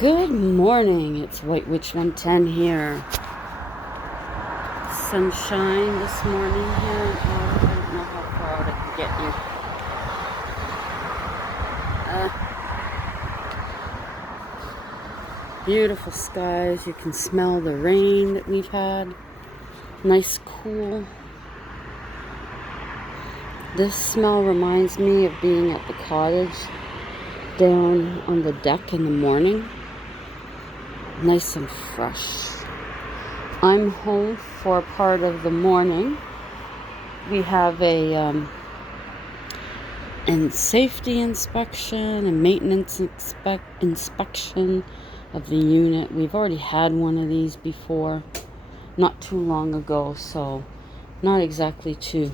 Good morning, it's White Witch 110 here. Sunshine this morning here in Ottawa. I don't know how far out I can get you. Beautiful skies, you can smell the rain that we've had. Nice, cool. This smell reminds me of being at the cottage down on the deck in the morning. Nice and fresh. I'm home for part of the morning. We have a safety inspection and maintenance inspection of the unit. We've already had one of these before, not too long ago, so not exactly too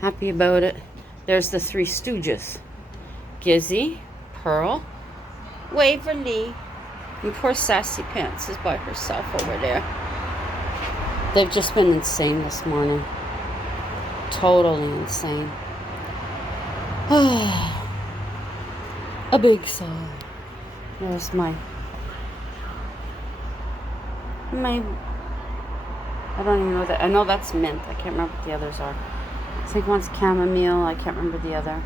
happy about it. There's the Three Stooges. Gizzy, Pearl, Waverly, and poor Sassy Pants is by herself over there. They've just been insane this morning. Totally insane. A big sigh. There's my I don't even know that. I know that's mint. I can't remember what the others are. I think one's chamomile. I can't remember the other.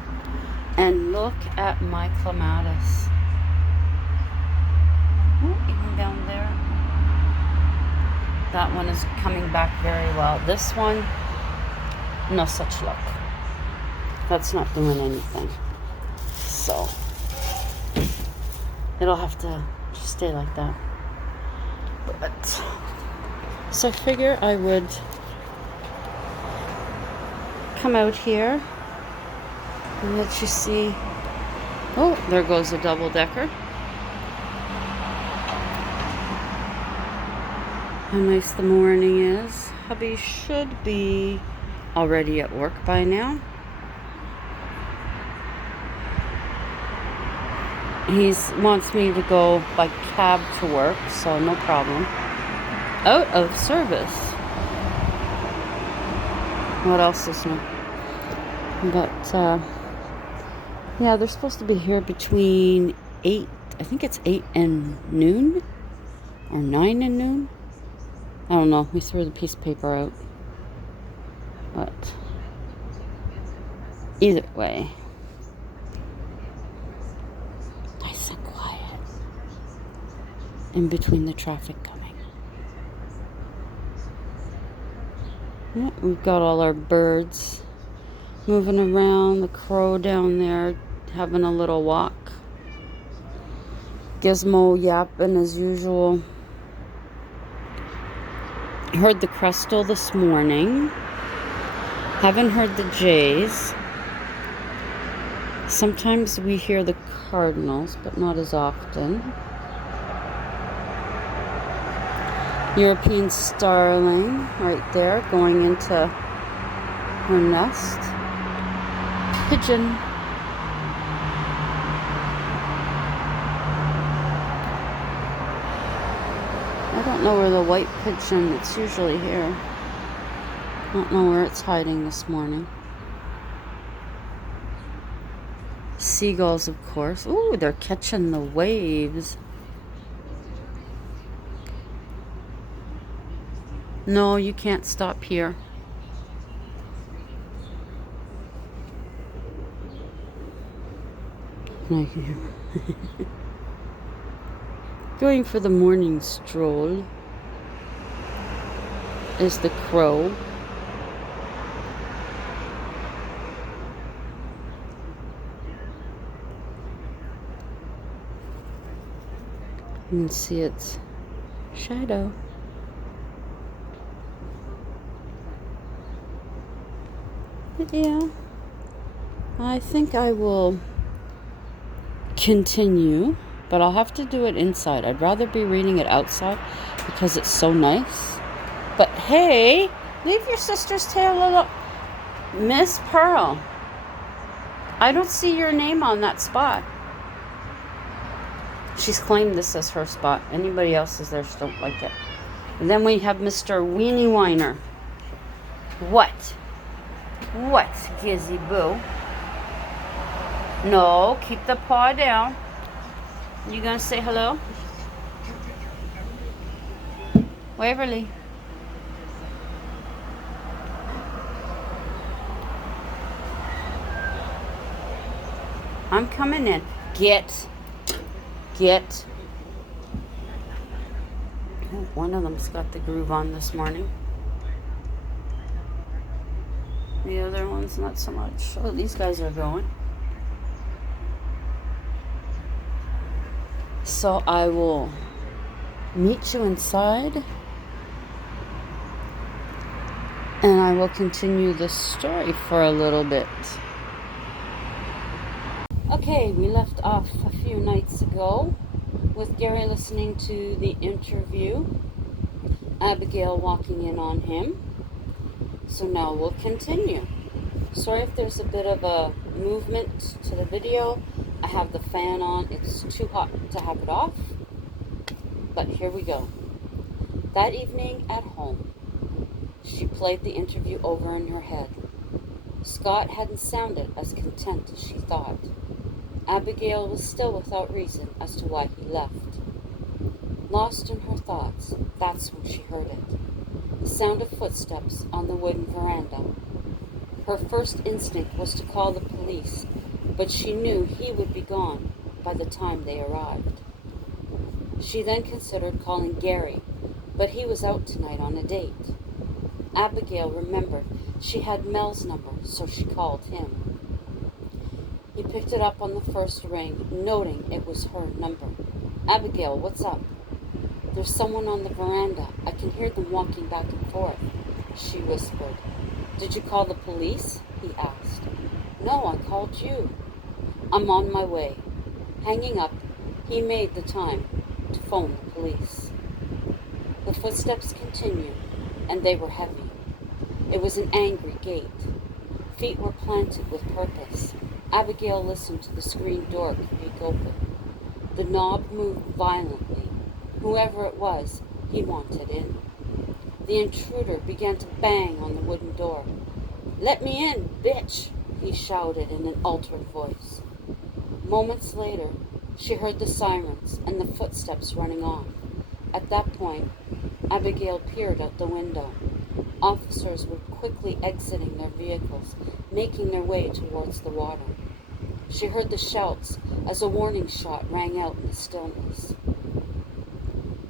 And look at my clematis. Even down there. That one is coming back very well. This one, no such luck. That's not doing anything. So, it'll have to just stay like that. But, so I figure I would come out here and let you see. Oh, there goes a double-decker. How nice the morning is. Hubby should be already at work by now. He wants me to go by cab to work, so no problem. Out of service. What else is new? But, yeah, they're supposed to be here between 8, I think it's 8 and noon, or 9 and noon. I don't know, we threw the piece of paper out. But, either way, nice and quiet in between the traffic coming. Yeah, we've got all our birds moving around, the crow down there having a little walk. Gizmo yapping as usual. Heard the Crestal this morning. Haven't heard the Jays. Sometimes we hear the Cardinals, but not as often. European starling right there going into her nest. Pigeon. I don't know where the white pigeon, it's usually here. I don't know where it's hiding this morning. Seagulls, of course. Ooh, they're catching the waves. No, you can't stop here. Going for the morning stroll is the crow. You can see its shadow. But yeah, I think I will continue, but I'll have to do it inside. I'd rather be reading it outside because it's so nice. But hey, leave your sister's tail alone. Miss Pearl, I don't see your name on that spot. She's claimed this as her spot. Anybody else is there, she don't like it. And then we have Mr. Weenie Whiner. What? What, Gizzy Boo? No, keep the paw down. You gonna say hello? Waverly. I'm coming in. Get. Oh, one of them's got the groove on this morning. The other one's not so much. Oh, these guys are going. So I will meet you inside. And I will continue the story for a little bit. Okay, we left off a few nights ago with Gary listening to the interview, Abigail walking in on him. So now we'll continue. Sorry if there's a bit of a movement to the video. I have the fan on. It's too hot to have it off. But here we go. That evening at home, she played the interview over in her head. Scott hadn't sounded as content as she thought. Abigail was still without reason as to why he left. Lost in her thoughts, that's when she heard it. The sound of footsteps on the wooden veranda. Her first instinct was to call the police, but she knew he would be gone by the time they arrived. She then considered calling Gary, but he was out tonight on a date. Abigail remembered she had Mel's number, so she called him. He picked it up on the first ring, noting it was her number. Abigail, what's up? There's someone on the veranda. I can hear them walking back and forth, she whispered. Did you call the police? He asked. No, I called you. I'm on my way. Hanging up, he made the time to phone the police. The footsteps continued, and they were heavy. It was an angry gait. Feet were planted with purpose. Abigail listened to the screen door creak open. The knob moved violently. Whoever it was, he wanted in. The intruder began to bang on the wooden door. Let me in, bitch, he shouted in an altered voice. Moments later, she heard the sirens and the footsteps running off. At that point, Abigail peered out the window. Officers were quickly exiting their vehicles, making their way towards the water. She heard the shouts as a warning shot rang out in the stillness.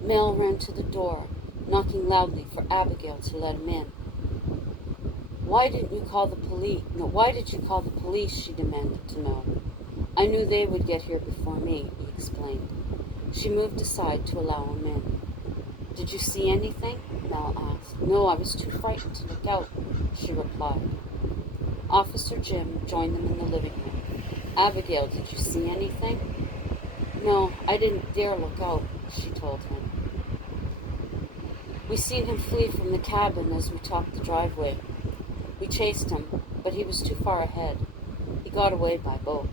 Mel ran to the door, knocking loudly for Abigail to let him in. Why did you call the police, she demanded to know. I knew they would get here before me, he explained. She moved aside to allow him in. Did you see anything? Mel asked. No, I was too frightened to look out, she replied. Officer Jim joined them in the living room. Abigail, did you see anything? No, I didn't dare look out, she told him. We seen him flee from the cabin as we topped the driveway. We chased him, but he was too far ahead. He got away by boat.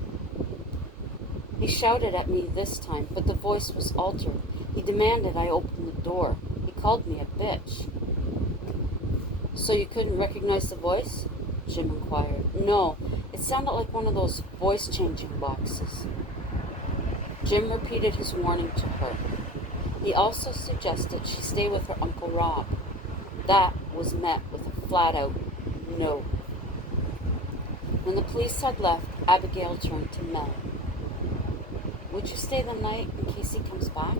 He shouted at me this time, but the voice was altered. He demanded I open the door. He called me a bitch. So you couldn't recognize the voice? Jim inquired. No, it sounded like one of those voice-changing boxes. Jim repeated his warning to her. He also suggested she stay with her Uncle Rob. That was met with a flat-out no. When the police had left, Abigail turned to Mel. Would you stay the night in case he comes back?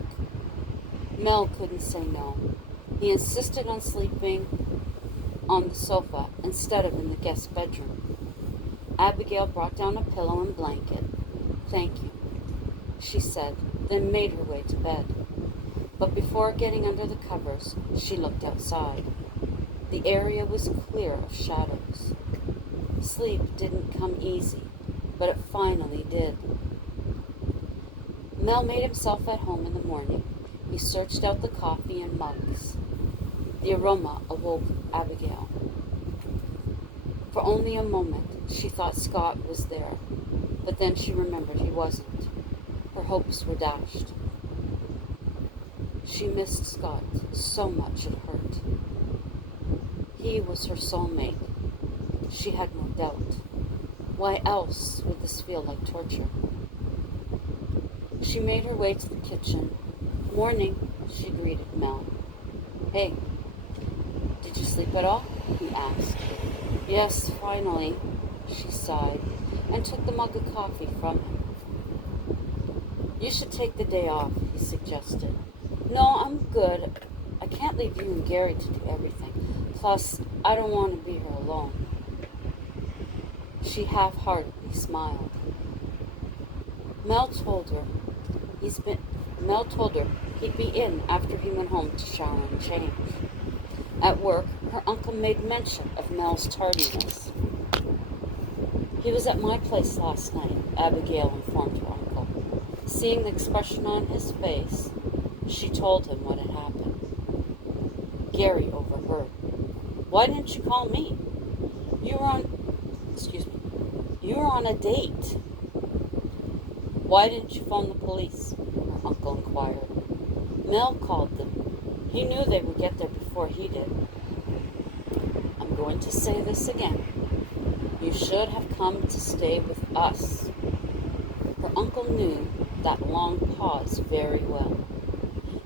Mel couldn't say no. He insisted on sleeping on the sofa instead of in the guest bedroom. Abigail brought down a pillow and blanket. Thank you, she said, then made her way to bed. But before getting under the covers, she looked outside. The area was clear of shadows. Sleep didn't come easy, but it finally did. Mel made himself at home in the morning. He searched out the coffee and mugs. The aroma awoke Abigail. For only a moment, she thought Scott was there, but then she remembered he wasn't. Her hopes were dashed. She missed Scott so much it hurt. He was her soulmate. She had no doubt. Why else would this feel like torture? She made her way to the kitchen. Morning, she greeted Mel. Hey, did you sleep at all? He asked. Yes, finally, she sighed, and took the mug of coffee from him. You should take the day off, he suggested. No, I'm good. I can't leave you and Gary to do everything. Plus, I don't want to be here alone. She half-heartedly smiled. Mel told her he'd be in after he went home to shower and change. At work, her uncle made mention of Mel's tardiness. He was at my place last night, Abigail informed her uncle. Seeing the expression on his face, she told him what had happened. Gary overheard. Why didn't you call me? You were on a date. Why didn't you phone the police? Her uncle inquired. Mel called them. He knew they would get there before he did. I'm going to say this again. You should have come to stay with us. Her uncle knew that long pause very well.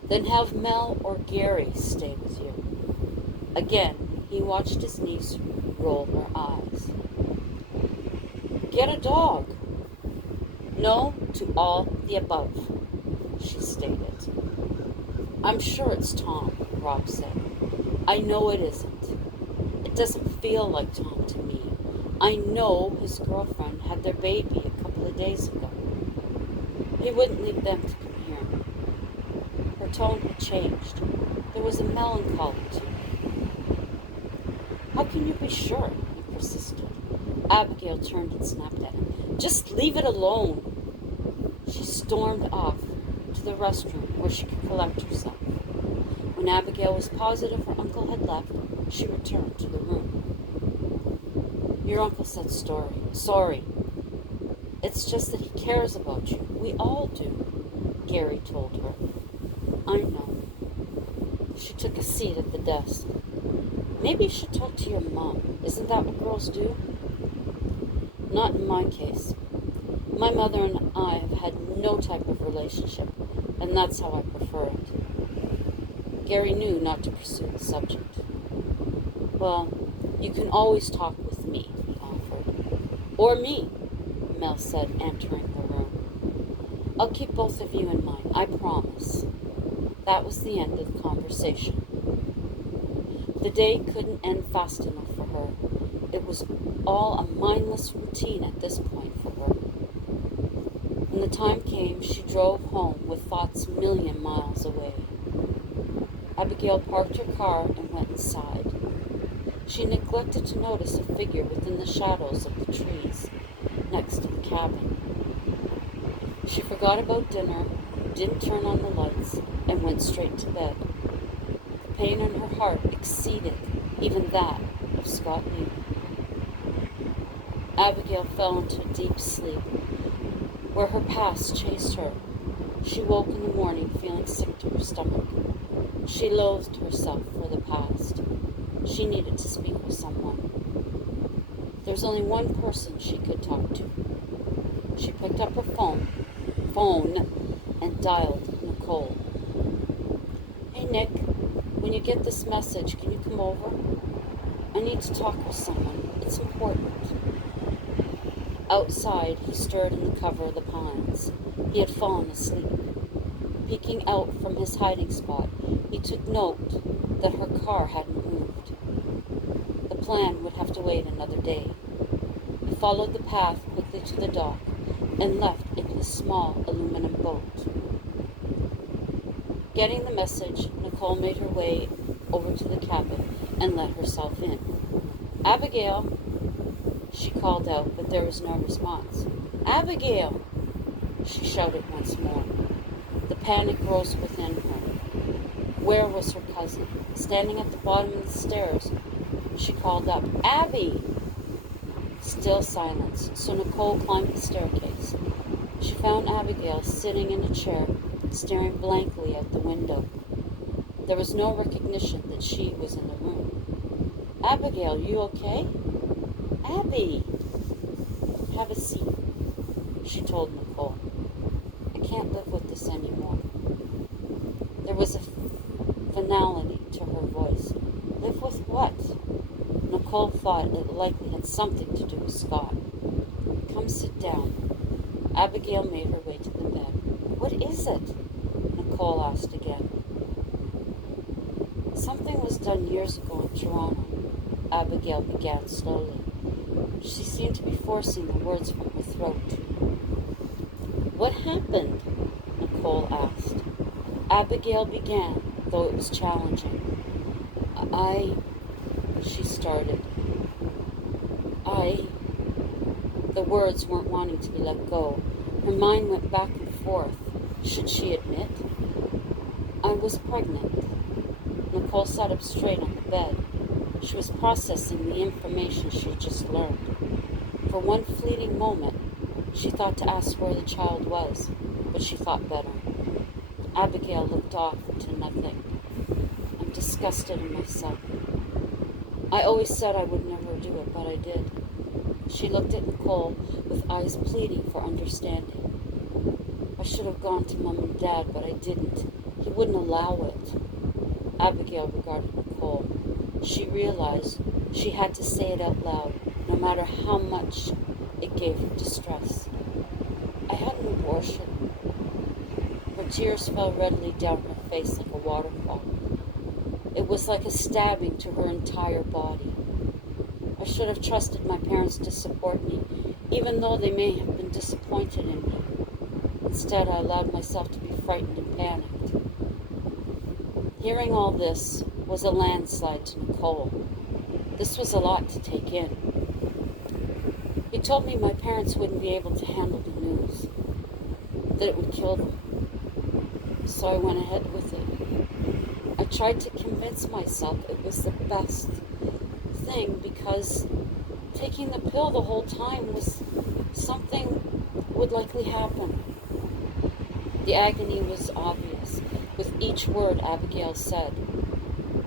Then have Mel or Gary stay with you. Again, he watched his niece roll her eyes. Get a dog. No to all the above, she stated. I'm sure it's Tom, Rob said. I know it isn't. It doesn't feel like Tom to me. I know his girlfriend had their baby a couple of days ago. He wouldn't leave them to come here. Her tone had changed. There was a melancholy to it. How can you be sure? He persisted. Abigail turned and snapped at him. Just leave it alone. She stormed off to the restroom where she could collect herself. When Abigail was positive her uncle had left, she returned to the room. Your uncle said sorry. It's just that he cares about you. We all do, Gary told her. I know. She took a seat at the desk. Maybe you should talk to your mom. Isn't that what girls do? Not in my case. My mother and I have had no type of relationship, and that's how I prefer it. Gary knew not to pursue the subject. Well, you can always talk with me, he offered. Or me, Mel said, entering the room. I'll keep both of you in mind, I promise. That was the end of the conversation. The day couldn't end fast enough for her. It was all a mindless routine at this point for her. When the time came, she drove home with thoughts a million miles away. Abigail parked her car and went inside. She neglected to notice a figure within the shadows of the trees next to the cabin. She forgot about dinner, didn't turn on the lights, and went straight to bed. The pain in her heart exceeded even that of Scott Newton. Abigail fell into a deep sleep, where her past chased her. She woke in the morning feeling sick to her stomach. She loathed herself for the past. She needed to speak with someone. There was only one person she could talk to. She picked up her phone, and dialed Nicole. Hey Nick, when you get this message, can you come over? I need to talk with someone. It's important. Outside, he stirred in the cover of the pines. He had fallen asleep. Peeking out from his hiding spot, he took note that her car hadn't moved. The plan would have to wait another day. He followed the path quickly to the dock and left in his small aluminum boat. Getting the message, Nicole made her way over to the cabin and let herself in. Abigail, she called out, but there was no response. Abigail, she shouted once more. The panic rose within her. Where was her cousin? Standing at the bottom of the stairs, she called up, Abby! Still silence, so Nicole climbed the staircase. She found Abigail sitting in a chair, staring blankly out the window. There was no recognition that she was in the room. Abigail, you okay? Abby! Have a seat, she told Nicole. can't live with this anymore. There was a finality to her Nicole thought it likely had something to do with Scott. Come sit down. Abigail made her way to the bed. What is it? Nicole asked again. Something was done years ago in Toronto, Abigail began slowly. She seemed to be forcing the words from her throat. What happened? Nicole asked. Abigail began, though it was challenging. She started. The words weren't wanting to be let go. Her mind went back and forth. Should she admit? I was pregnant. Nicole sat up straight on the bed. She was processing the information she had just learned. For one fleeting moment, she thought to ask where the child was, but she thought better. Abigail looked off into nothing. I'm disgusted in myself. I always said I would never do it, but I did. She looked at Nicole with eyes pleading for understanding. I should have gone to Mom and Dad, but I didn't. He wouldn't allow it. Abigail regarded Nicole. She realized she had to say it out loud, no matter how much it gave her distress. I had an abortion. Her tears fell readily down her face like a waterfall. It was like a stabbing to her entire body. I should have trusted my parents to support me, even though they may have been disappointed in me. Instead, I allowed myself to be frightened and panicked. Hearing all this was a landslide to Nicole. This was a lot to take in. He told me my parents wouldn't be able to handle the news, that it would kill them. So I went ahead with it. I tried to convince myself it was the best thing because taking the pill the whole time was something would likely happen. The agony was obvious with each word Abigail said.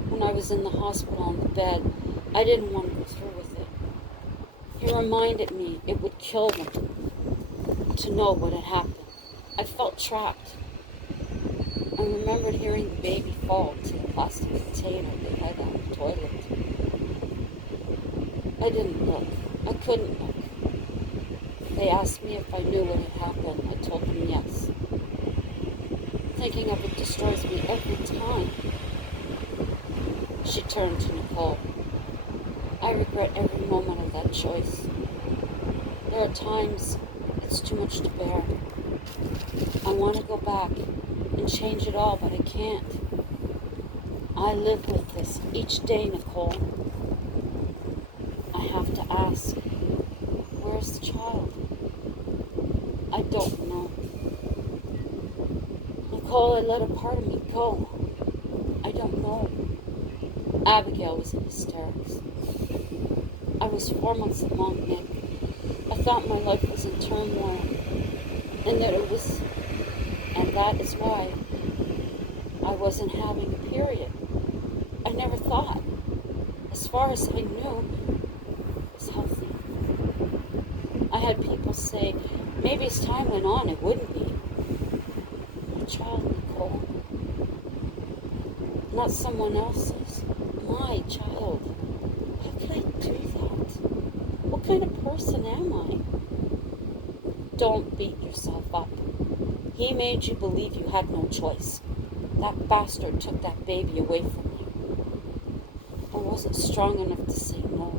When I was in the hospital on the bed, I didn't want to go through with it. He reminded me it would kill them to know what had happened. I felt trapped. I remembered hearing the baby fall to the plastic container they had on the toilet. I didn't look. I couldn't look. They asked me if I knew what had happened. I told them yes. Thinking of it destroys me every time. She turned to Nicole. I regret every moment of that choice. There are times it's too much to bear. I want to go back and change it all, but I can't. I live with this each day, Nicole. I have to ask, where's the child? I don't know. Nicole, I let a part of me go. I don't know. Abigail was in hysterics. I was 4 months along, Nick. I thought my life was in turmoil, and that is why I wasn't having a period. I never thought, as far as I knew, it was healthy. I had people say, maybe as time went on, it wouldn't be. My child, Nicole. Not someone else's. My child. How could I do that? What kind of person am I? Don't beat yourself up. He made you believe you had no choice. That bastard took that baby away from you. I wasn't strong enough to say no.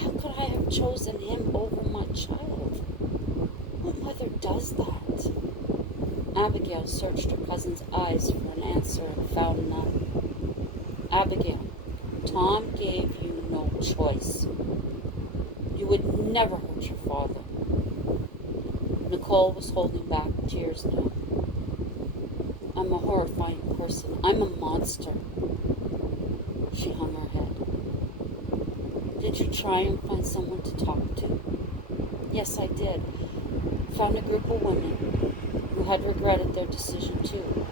How could I have chosen him over my child? What mother does that? Abigail searched her cousin's eyes for an answer and found none. Abigail, Tom gave you no choice. You would never hurt your father. Nicole was holding back tears now. I'm a horrifying person. I'm a monster. She hung her head. Did you try and find someone to talk to? Yes, I did. Found a group of women who had regretted their decision too.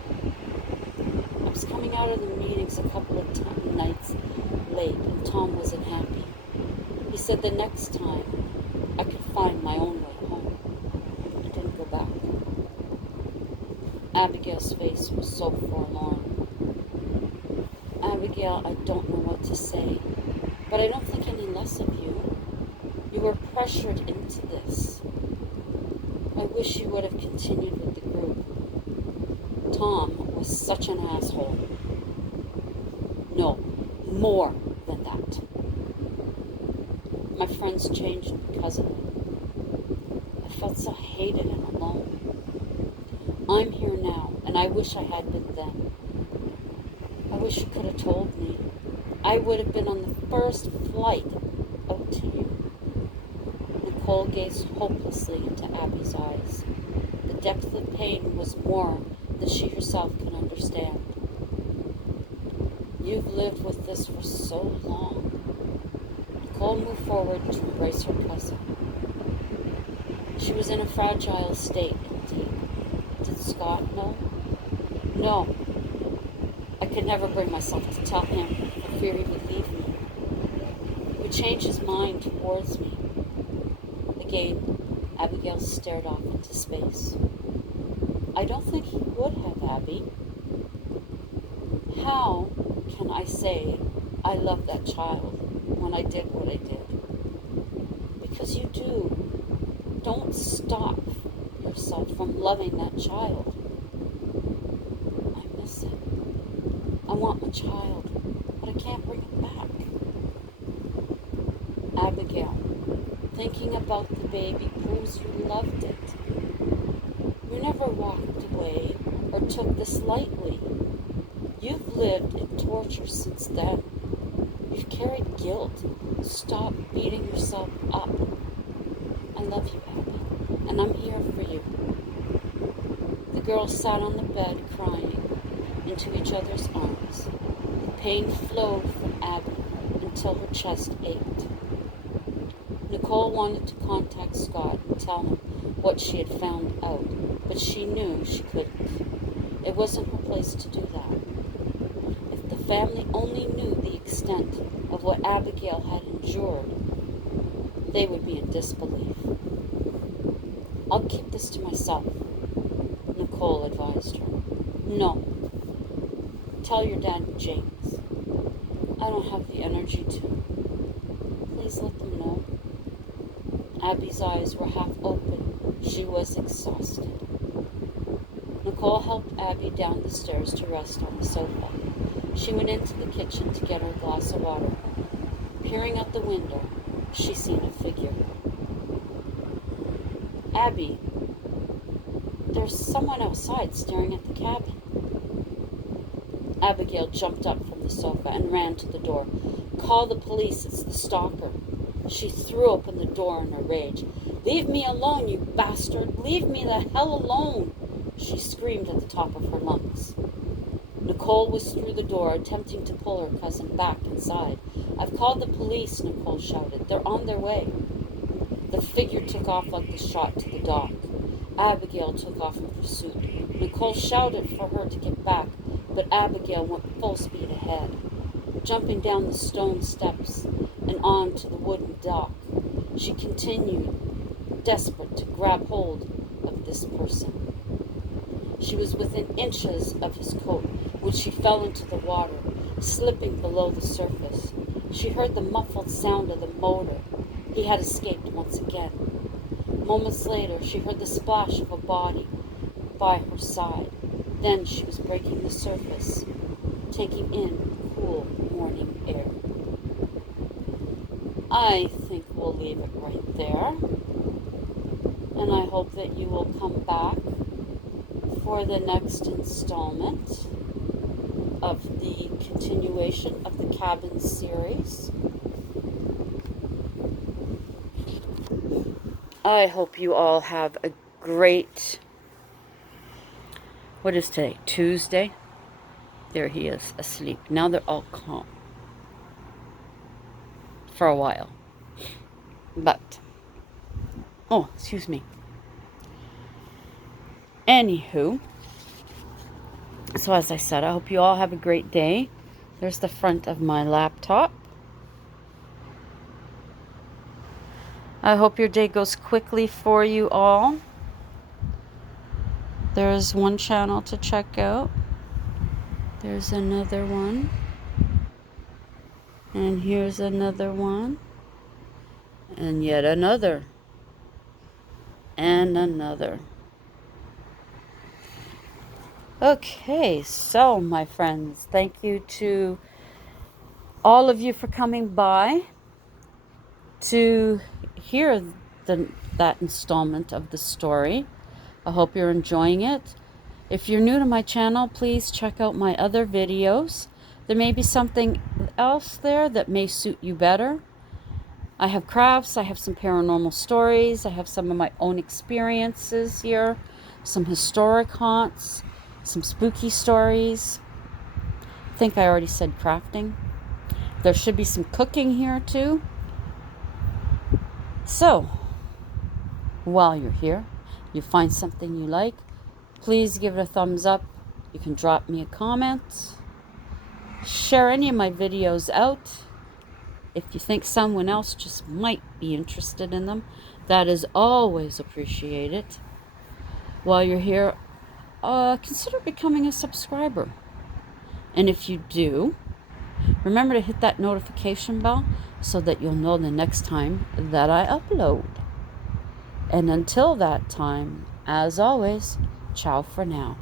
I was coming out of the meetings a couple of nights late, and Tom wasn't happy. He said the next time I could find my own way home. I didn't go back. Abigail's face was so forlorn. Abigail, I don't know what to say. But I don't think any less of you. You were pressured into this. I wish you would have continued with the group. Tom was such an asshole. No, more than that. My friends changed because of it. I felt so hated and alone. I'm here now, and I wish I had been then. I wish you could have told me. I would have been on the first flight out to you. Nicole gazed hopelessly into Abby's eyes. The depth of pain was more than she herself could understand. You've lived with this for so long. Nicole moved forward to embrace her cousin. She was in a fragile state, indeed. Did Scott know? No. I could never bring myself to tell him for fear he would leave me. He would change his mind towards me. Again, Abigail stared off into space. I don't think he would have, Abby. How can I say I loved that child when I did what I did? Because you do. Don't stop yourself from loving that child. I miss it. I want my child, but I can't bring it back. Abigail, thinking about the baby proves you loved it. You never walked away or took this lightly. You've lived in torture since then. You've carried guilt. Stop beating yourself up. I love you, Abby, and I'm here for you. The girls sat on the bed crying into each other's arms. The pain flowed from Abby until her chest ached. Nicole wanted to contact Scott and tell him what she had found out, but she knew she couldn't. It wasn't her place to do that. If the family only knew the extent of what Abigail had endured, they would be in disbelief. I'll keep this to myself, Nicole advised her. No. Tell your dad, James. I don't have the energy to. Please let them know. Abby's eyes were half open. She was exhausted. Nicole helped Abby down the stairs to rest on the sofa. She went into the kitchen to get her a glass of water. Peering out the window, she seen a figure. Abby, there's someone outside staring at the cabin. Abigail jumped up from the sofa and ran to the door. Call the police, it's the stalker. She threw open the door in a rage. Leave me alone, you bastard! Leave me the hell alone! She screamed at the top of her lungs. Nicole was through the door, attempting to pull her cousin back inside. I've called the police, Nicole shouted. They're on their way. The figure took off like the shot to the dock. Abigail took off in pursuit. Nicole shouted for her to get back, but Abigail went full speed ahead. Jumping down the stone steps and onto the wooden dock, she continued, desperate to grab hold of this person. She was within inches of his coat when she fell into the water, slipping below the surface. She heard the muffled sound of the motor. He had escaped once again. Moments later, she heard the splash of a body by her side. Then she was breaking the surface, taking in cool morning air. I think we'll leave it right there. And I hope that you will come back for the next installment of the continuation of the Cabin series. I hope you all have a great, what is today? Tuesday? There he is, asleep. Now they're all calm. For a while. But, oh, excuse me. Anywho, so as I said, I hope you all have a great day. There's the front of my laptop. I hope your day goes quickly for you all. There's one channel to check out. There's another one. And here's another one. And yet another. And another. Okay, so my friends, thank you to all of you for coming by to hear that installment of the story. I hope you're enjoying it. If you're new to my channel, please check out my other videos. There may be something else there that may suit you better. I have crafts, I have some paranormal stories, I have some of my own experiences here, some historic haunts, some spooky stories. I think I already said crafting. There should be some cooking here too. So, while you're here, you find something you like, please give it a thumbs up. You can drop me a comment. Share any of my videos out. If you think someone else just might be interested in them, that is always appreciated. While you're here, consider becoming a subscriber. And if you do, remember to hit that notification bell so that you'll know the next time that I upload. And until that time, as always, ciao for now.